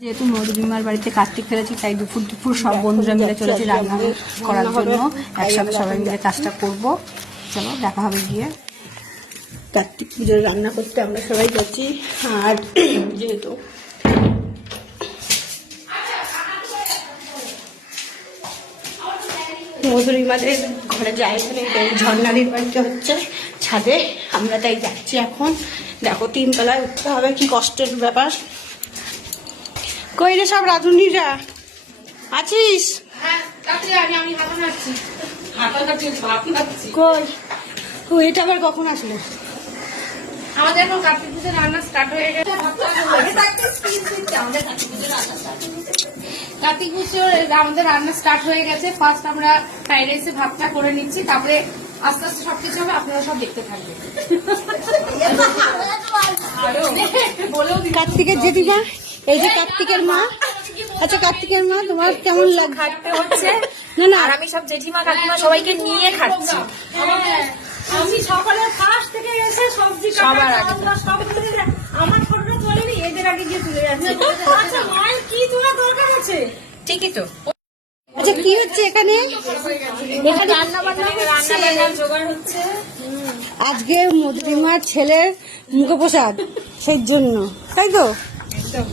যেহেতু মধুরিমার বাড়িতে কার্তিক ফেলেছি, তাই দুপুর সব বন্ধুরা মিলে চলেছি রান্না করার জন্য। একসাথে সবাই মিলে কাজটা করব। চলো দেখা হবে গিয়ে। কার্তিক পুজোর রান্না করতে আমরা সবাই যাচ্ছি। আর যেহেতু মধুরিমাদের ঘরে যায়, ঝর্ণাদির বাড়িতে হচ্ছে ছাদে, আমরা তাই যাচ্ছি এখন। দেখো 3 তলায় উঠতে হবে, কি কষ্টের ব্যাপার। কই রে সব রাঁধুনিরা আছিস? কই ও, এটা আবার কখন আসলো? আমাদের এখন কার্তিক পুজোর রান্না স্টার্ট হয়ে গেছে। কার্তিক পুজোর আমাদের রান্না স্টার্ট হয়ে গেছে। ফার্স্ট আমরা ফ্রাইড রাইসে ভাতটা করে নিচ্ছি, তারপরে আস্তে আস্তে সবকিছু হবে, আপনারা সব দেখতে থাকবেন। কার্তিকের জেঠিমা, এই যে কার্তিকের মা। আচ্ছা কার্তিকের মা, তোমার কেমন লাগে? খাটতে হচ্ছে না না, আর আমি সব জেঠিমা কাকিমা সবাইকে নিয়ে খাচ্ছি। আমি সকালে ফার্স্ট থেকে এসে সবজি সবার আগে আমার ফটোটা তোলেনি, এদের আগে গিয়ে তুলে যাচ্ছে। আচ্ছা মায়ের কি তোলা দরকার আছে? ঠিকই তো। আচ্ছা কি হচ্ছে এখানে? এখানে রান্না বান্নার জোগাড় হচ্ছে। আজকে মধুরিমার ছেলের মুখপ্রসাদ, সেই জন্য, তাই তো? একদম।